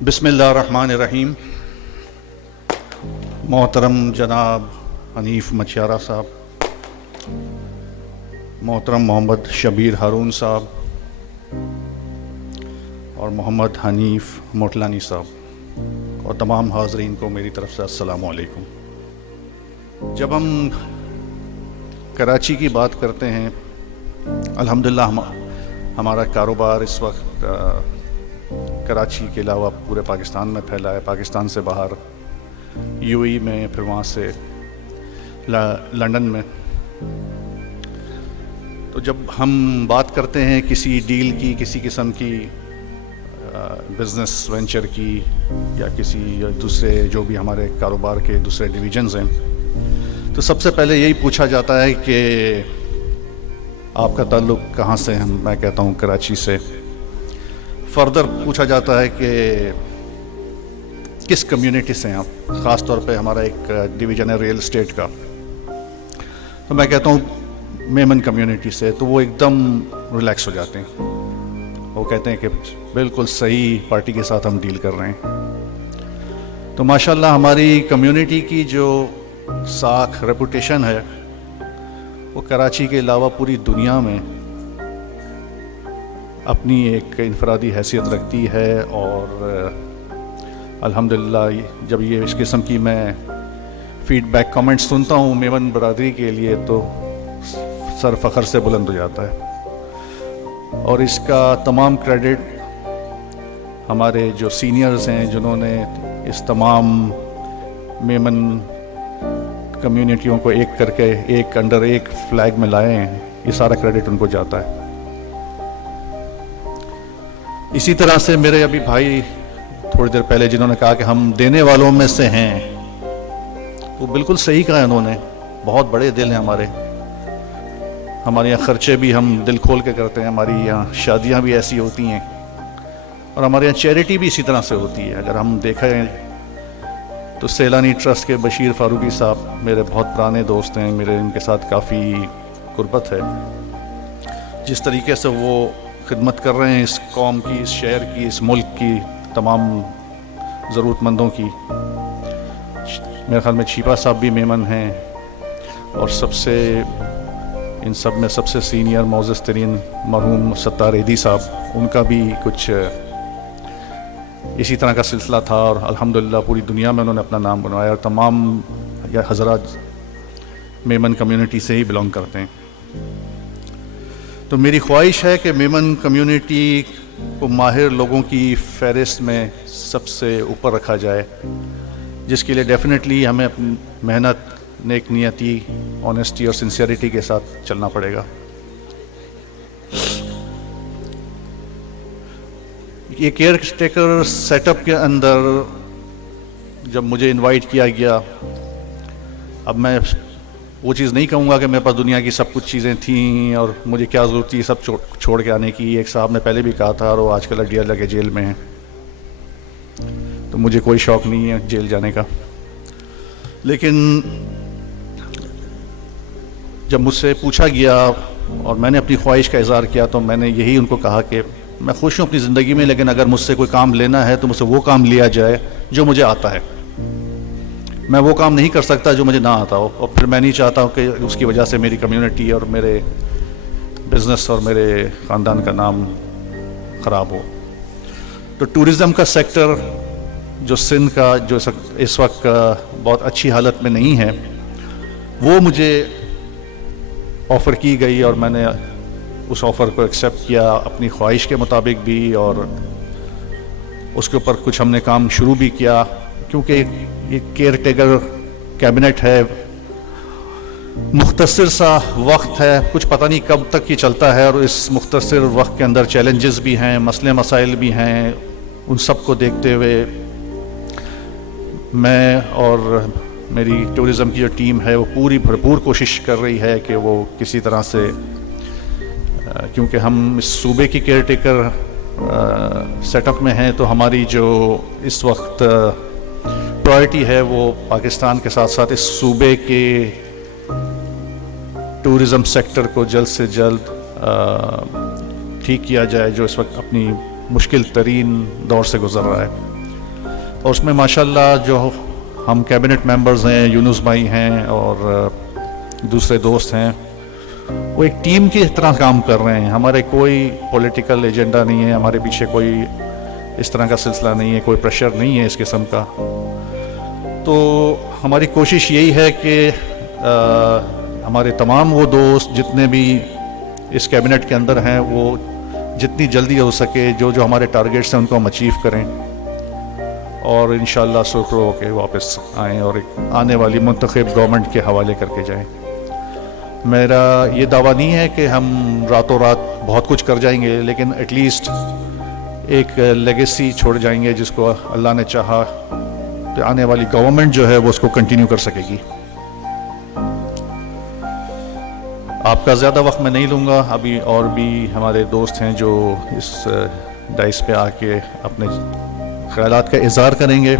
बिस्मिल्लाहिर्रहमानिर्रहीम। मोहतरम जनाब हनीफ मछियारा साहब, मोहतरम मोहम्मद शबीर हारून साहब और मोहम्मद हनीफ मोटलानी साहब और तमाम हाज़रीन को मेरी तरफ़ से अस्सलामु अलैकुम। जब हम कराची की बात करते हैं, अल्हम्दुलिल्लाह हमारा कारोबार इस वक्त कराची के अलावा पूरे पाकिस्तान में फैला है। पाकिस्तान से बाहर यूएई में, फिर वहाँ से लंदन में। तो जब हम बात करते हैं किसी डील की, किसी किस्म की बिज़नेस वेंचर की या किसी दूसरे जो भी हमारे कारोबार के दूसरे डिवीजन्स हैं, तो सबसे पहले यही पूछा जाता है कि आपका ताल्लुक़ कहाँ से है। मैं कहता हूँ कराची से। फर्दर पूछा जाता है कि किस कम्युनिटी से हैं आप। ख़ास तौर पे हमारा एक डिवीज़न है रियल एस्टेट का, तो मैं कहता हूँ मेमन कम्युनिटी से। तो वो एकदम रिलैक्स हो जाते हैं। वो कहते हैं कि बिल्कुल सही पार्टी के साथ हम डील कर रहे हैं। तो माशाल्लाह हमारी कम्युनिटी की जो साख रेपुटेशन है वो कराची के अलावा पूरी दुनिया में अपनी एक इनफरादी हैसियत रखती है। और अल्हम्दुलिल्लाह जब ये इस किस्म की मैं फ़ीडबैक कमेंट्स सुनता हूँ मेमन बरादरी के लिए, तो सर फ़ख्र से बुलंद हो जाता है। और इसका तमाम क्रेडिट हमारे जो सीनियर्स हैं, जिन्होंने इस तमाम मेमन कम्युनिटियों को एक करके एक अंडर एक फ्लैग में लाए हैं, ये सारा क्रेडिट उनको जाता है। इसी तरह से मेरे अभी भाई थोड़ी देर पहले जिन्होंने कहा कि हम देने वालों में से हैं, वो बिल्कुल सही कहा उन्होंने। बहुत बड़े दिल हैं हमारे यहाँ ख़र्चे भी हम दिल खोल के करते हैं। हमारी यहाँ शादियाँ भी ऐसी होती हैं और हमारे यहाँ चैरिटी भी इसी तरह से होती है। अगर हम देखें तो सैलानी ट्रस्ट के बशीर फारूकी साहब मेरे बहुत पुराने दोस्त हैं, मेरे उनके साथ काफ़ी कुर्बत है। जिस तरीके से वो खिदमत कर रहे हैं इस कौम की, इस शहर की, इस मुल्क की तमाम ज़रूरतमंदों की। मेरे ख्याल में छीपा साहब भी मेमन हैं और सबसे इन सब में सबसे सीनियर मोअज़्ज़ज़ तरीन मरहूम सत्तार एदी साहब, उनका भी कुछ इसी तरह का सिलसिला था और अल्हम्दुलिल्लाह पूरी दुनिया में उन्होंने अपना नाम बनवाया। और तमाम या हज़रात मेमन कम्युनिटी से ही बिलोंग करते हैं। तो मेरी ख्वाहिश है कि मेमन कम्युनिटी को माहिर लोगों की फ़हरिस्त में सबसे ऊपर रखा जाए, जिसके लिए डेफिनेटली हमें अपनी मेहनत, नेक नियति, ऑनेस्टी और सिंसियरिटी के साथ चलना पड़ेगा। ये केयर टेकर सेटअप के अंदर जब मुझे इनवाइट किया गया, अब मैं वो चीज़ नहीं कहूँगा कि मेरे पास दुनिया की सब कुछ चीज़ें थीं और मुझे क्या ज़रूरत थी सब छोड़ के आने की। एक साहब ने पहले भी कहा था और वो आजकल DL लगे जेल में हैं, तो मुझे कोई शौक़ नहीं है जेल जाने का। लेकिन जब मुझसे पूछा गया और मैंने अपनी ख्वाहिश का इज़हार किया, तो मैंने यही उनको कहा कि मैं खुश हूँ अपनी ज़िंदगी में, लेकिन अगर मुझसे कोई काम लेना है तो मुझसे वो काम लिया जाए जो मुझे आता है। मैं वो काम नहीं कर सकता जो मुझे ना आता हो, और फिर मैं नहीं चाहता हूँ कि उसकी वजह से मेरी कम्युनिटी और मेरे बिज़नेस और मेरे ख़ानदान का नाम ख़राब हो। तो टूरिज़म का सेक्टर जो सिंध का जो इस वक्त बहुत अच्छी हालत में नहीं है, वो मुझे ऑफ़र की गई और मैंने उस ऑफ़र को एक्सेप्ट किया अपनी ख्वाहिश के मुताबिक भी। और उसके ऊपर कुछ हमने काम शुरू भी किया, क्योंकि ये केयर टेकर कैबिनेट है, मुख्तसर सा वक्त है, कुछ पता नहीं कब तक ये चलता है। और इस मुख्तसर वक्त के अंदर चैलेंजेस भी हैं, मसले मसाइल भी हैं। उन सब को देखते हुए मैं और मेरी टूरिज़म की जो टीम है वो पूरी भरपूर कोशिश कर रही है कि वो किसी तरह से, क्योंकि हम इस सूबे की केयर टेकर सेटअप में हैं, तो हमारी जो इस वक्त प्रायोरिटी है वो पाकिस्तान के साथ साथ इस सूबे के टूरिज़म सेक्टर को जल्द से जल्द ठीक किया जाए, जो इस वक्त अपनी मुश्किल तरीन दौर से गुजर रहा है। اور اس میں ماشاءاللہ جو ہم کیبنٹ ممبرز ہیں، یونس بھائی ہیں اور دوسرے دوست ہیں، وہ ایک ٹیم کی طرح کام کر رہے ہیں. ہمارے کوئی پولیٹیکل ایجنڈا نہیں ہے، ہمارے پیچھے کوئی اس طرح کا سلسلہ نہیں ہے، کوئی پریشر نہیں ہے اس قسم کا. تو ہماری کوشش یہی ہے کہ ہمارے تمام وہ دوست جتنے بھی اس کیبنٹ کے اندر ہیں وہ جتنی جلدی ہو سکے جو ہمارے ٹارگیٹس ہیں ان کو ہم اچیو کریں اور انشاءاللہ سرخرو ہو کے واپس آئیں اور ایک آنے والی منتخب گورنمنٹ کے حوالے کر کے جائیں. میرا یہ دعویٰ نہیں ہے کہ ہم راتوں رات بہت کچھ کر جائیں گے، لیکن ایٹ لیسٹ ایک لیگیسی چھوڑ جائیں گے جس کو اللہ نے چاہا تو آنے والی گورنمنٹ جو ہے وہ اس کو کنٹینیو کر سکے گی. آپ کا زیادہ وقت میں نہیں لوں گا. ابھی اور بھی ہمارے دوست ہیں جو اس ڈائس پہ آ کے اپنے خیالات کا اظہار کریں گے.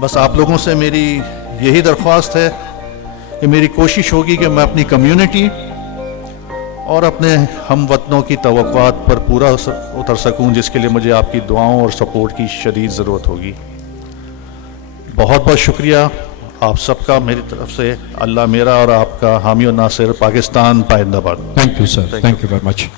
بس آپ لوگوں سے میری یہی درخواست ہے کہ میری کوشش ہوگی کہ میں اپنی کمیونٹی اور اپنے ہم وطنوں کی توقعات پر پورا اتر سکوں، جس کے لیے مجھے آپ کی دعاؤں اور سپورٹ کی شدید ضرورت ہوگی. بہت بہت شکریہ آپ سب کا میری طرف سے. اللہ میرا اور آپ کا حامی و ناصر. پاکستان پائندہ باد. Thank you, sir. Thank you very much.